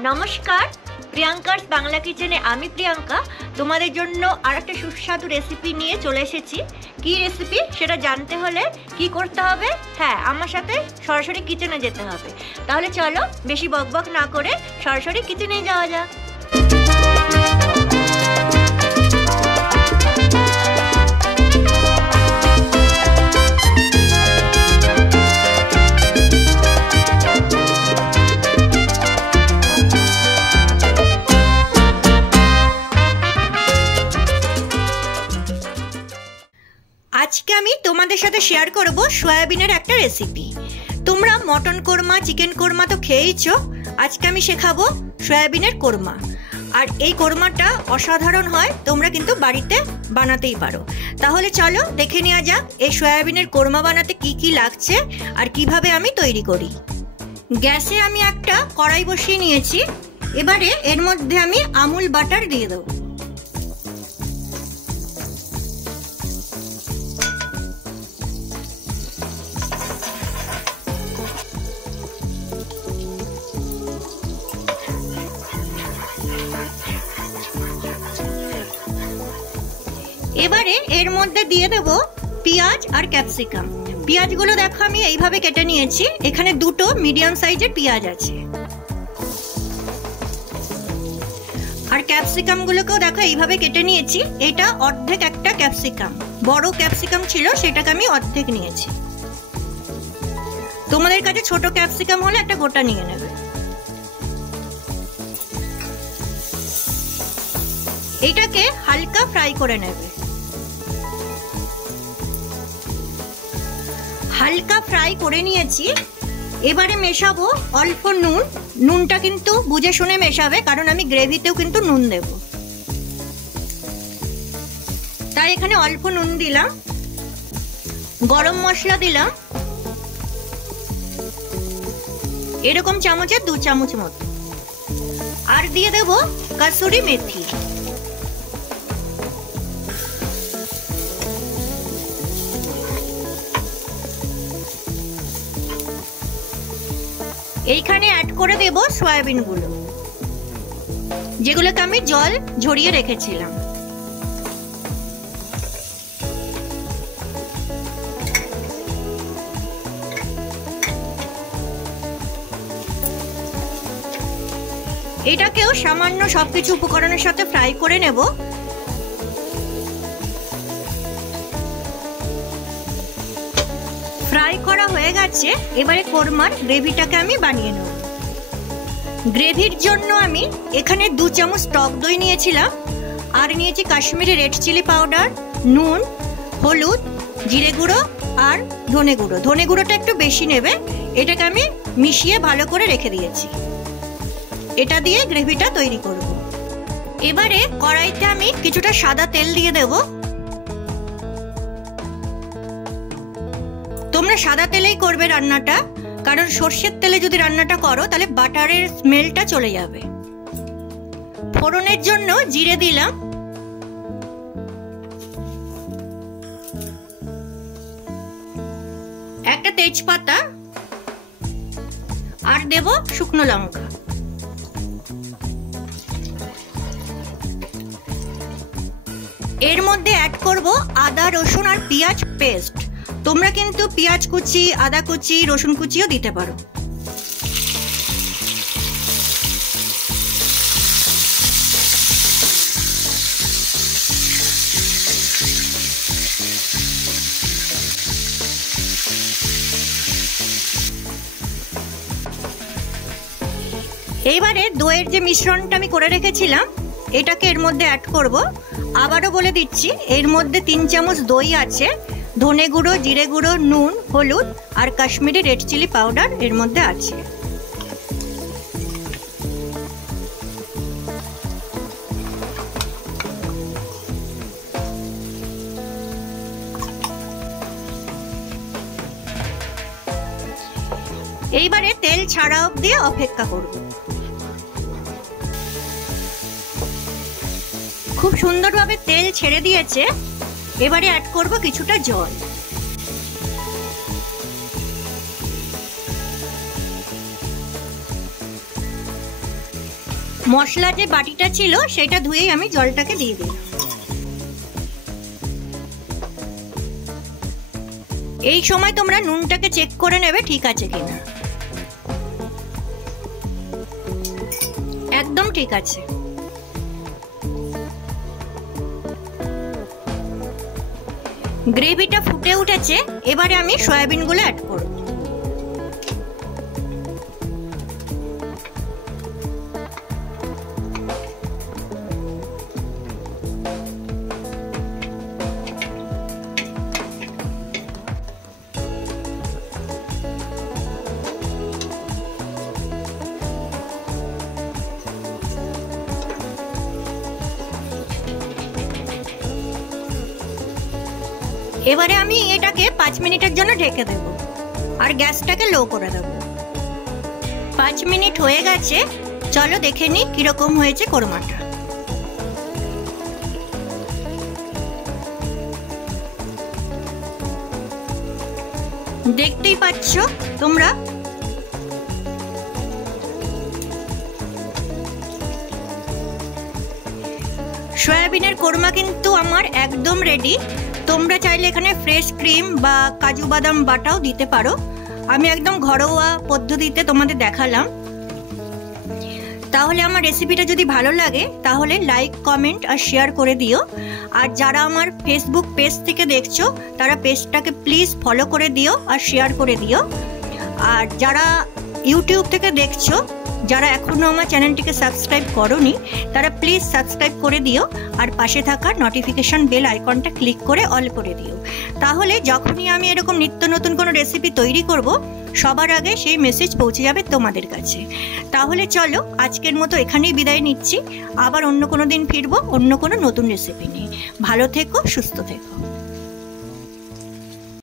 নমস্কার, প্রিয়াঙ্কার বাংলা কিচেনে আমি প্রিয়াঙ্কা তোমাদের জন্য আরেকটা সুস্বাদু রেসিপি নিয়ে চলে এসেছি। কি রেসিপি সেটা জানতে হলে কি করতে হবে? হ্যাঁ, আমার সাথে সরাসরি কিচেনে যেতে হবে। তাহলে চলো বেশি বকবক না করে সরাসরি কিচেনে যাওয়া যাক। আজকে আমি তোমাদের সাথে শেয়ার করব সয়াবিনের একটা রেসিপি। তোমরা মটন কোরমা, চিকেন কোরমা তো খেয়েইছো। আজকে আমি শেখাবো সয়াবিনের কোরমা। আর এই কোরমাটা অসাধারণ হয়, তোমরা কিন্তু বাড়িতে বানাতেই পারো। তাহলে চলো দেখে নেওয়া যাক এই সয়াবিনের কোরমা বানাতে কি কি লাগছে আর কিভাবে আমি তৈরি করি। গ্যাসে আমি একটা কড়াই বসিয়ে নিয়েছি। এবারে এর মধ্যে আমি আমুল বাটার দিয়ে দেবো। এবারে এর মধ্যে দিয়ে দেব পেঁয়াজ আর ক্যাপসিকাম। পেঁয়াজগুলো দেখো আমি এইভাবে কেটে নিয়েছি। এখানে দুটো মিডিয়াম সাইজের পেঁয়াজ আছে। আর ক্যাপসিকাম গুলোকেও দেখো এইভাবে কেটে নিয়েছি। এটা অর্ধেক একটা ক্যাপসিকাম, বড় ক্যাপসিকাম ছিল সেটাকে আমি অর্ধেক নিয়েছি। তোমাদের কাছে ছোট ক্যাপসিকাম হলে একটা গোটা নিয়ে নেবে। এটাকে হালকা ফ্রাই করে নেবে। হালকা ফ্রাই করে নিয়েছি। এবারে মেশাবো অল্প নুন। নুনটা কিন্তু বুঝে শুনে মেশাবে, কারণ আমি গ্রেভিতেও কিন্তু নুন দেব। তাই এখানে অল্প নুন দিলাম। গরম মশলা দিলাম এরকম চামচে 2 চামচ মতো। আর দিয়ে দেব কাসুরি মেথি। এইখানে অ্যাড করে দেব সয়াবিন গুলো, যেগুলোকে আমি জল ঝরিয়ে রেখেছিলাম। এটাকেও সামান্য সবকিছু উপকরণের সাথে ফ্রাই করে নেব। ফ্রাই করা হয়ে গেছে। এবারে কোরমার গ্রেভিটাকে আমি বানিয়ে নেব। গ্রেভির জন্য আমি এখানে 2 চামচ টক দই নিয়েছিলাম। আর নিয়েছি কাশ্মীরি রেড চিলি পাউডার, নুন, হলুদ, জিরে গুঁড়ো আর ধনে গুঁড়ো। ধনে গুঁড়োটা একটু বেশি নেবে। এটাকে আমি মিশিয়ে ভালো করে রেখে দিয়েছি। এটা দিয়ে গ্রেভিটা তৈরি করব। এবারে কড়াইতে আমি কিছুটা সাদা তেল দিয়ে দেব। তোমরা সাদা তেলেই করবে রান্নাটা, কারণ সর্ষের তেলে যদি রান্নাটা করো তাহলে বাটারের স্মেলটা চলে যাবে। ফোড়নের জন্য জিরে দিলাম। একটা তেজপাতা আর দেব শুকনো লঙ্কা। এর মধ্যে অ্যাড করব আদা, রসুন আর পেঁয়াজ পেস্ট। তোমরা কিন্তু পেঁয়াজ কুচি, আদা কুচি, রসুন কুচিও দিতে পারো। এইবারে দইয়ের যে মিশ্রণটা আমি করে রেখেছিলাম এটাকে এর মধ্যে অ্যাড করব। আবারও বলে দিচ্ছি, এর মধ্যে 3 চামচ দই আছে। ধনে গুঁড়ো, জিরে গুঁড়ো, নুন, হলুদ আর কাশ্মীরি রেড চিলি পাউডার এর মধ্যে আছে। এইবারে তেল ছাড়া অবধি অপেক্ষা করব। খুব সুন্দরভাবে তেল ছেড়ে দিয়েছে। এবারে অ্যাড করব কিছুটা জল। মশলা যে বাটিটা ছিল সেটা ধুয়েই আমি জলটাকে দিয়ে দিই। এই সময় তোমরা নুনটাকে চেক করে নেবে ঠিক আছে কিনা। একদম ঠিক আছে। গ্রেভিটা ফুটে উঠেছে, এবারে আমি সয়াবিনগুলো অ্যাড করব। এবারে আমি এটাকে 5 মিনিটের জন্য ঢেকে দেব আর গ্যাসটাকে লো করে দেব। 5 মিনিট হয়ে গেছে, চলো দেখে নিই কিরকম হয়েছে কোরমাটা। দেখতেই পাচ্ছ তোমরা, সয়াবিনের কোরমা কিন্তু আমার একদম রেডি। তোমরা চাইলে এখানে ফ্রেশ ক্রিম বা কাজু বাদাম বাটাও দিতে পারো। আমি একদম ঘরোয়া পদ্ধতিতে তোমাদের দেখালাম। তাহলে আমার রেসিপিটা যদি ভালো লাগে তাহলে লাইক, কমেন্ট আর শেয়ার করে দিও। আর যারা আমার ফেসবুক পেজ থেকে দেখছো তারা পেজটাকে প্লিজ ফলো করে দিও আর শেয়ার করে দিও। আর যারা ইউটিউব থেকে দেখছো, যারা এখনও আমার চ্যানেলটিকে সাবস্ক্রাইব করোনি তারা প্লিজ সাবস্ক্রাইব করে দিও আর পাশে থাকা নোটিফিকেশন বেল আইকনটা ক্লিক করে অল করে দিও। তাহলে যখনই আমি এরকম নিত্য নতুন কোনো রেসিপি তৈরি করব সবার আগে সেই মেসেজ পৌঁছে যাবে তোমাদের কাছে। তাহলে চলো আজকের মতো এখানেই বিদায় নিচ্ছি। আবার অন্য কোনো দিন ফিরবো অন্য কোনো নতুন রেসিপি নিয়ে। ভালো থেকো, সুস্থ থেকো।